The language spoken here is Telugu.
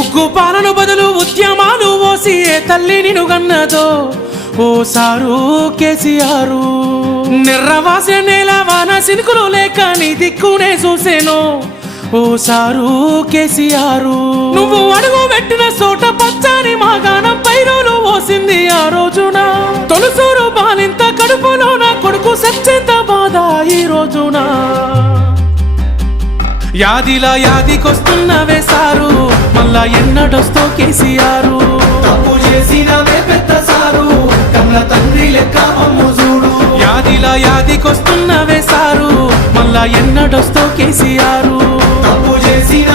ఉగ్గు పాలను బదులు ఉద్యమాలు ఓసి ఏ తల్లి నిన్ను గన్నదో ఓ సారు కేసీఆర్. నిర్రవాసే నేల వాన సినుకులు లేక నీ దిక్కునే చూసేను ఓ సారు కేసీఆర్. నువ్వు అడుగు పెట్టిన చోట పచ్చని మాగాణం పైరులు ఓసింది ఆ రోజున. తొలుసూరు బాలింత కడుపులో నా కొడుకు సచ్చేంత బాధ ఈ రోజున. యాదిలా యాదికొస్తున్నవే సారు మళ్ళా ఎన్నడొస్తో కేసీఆర్. తప్పు చేసినవే పెద్ద సారు కన్న తండ్రి లెక్క మమ్ము చూడు. యాదిలా యాదికొస్తున్నవే సారు మళ్ళా ఎన్నడొస్తో కేసీఆర్. తప్పు చేసిన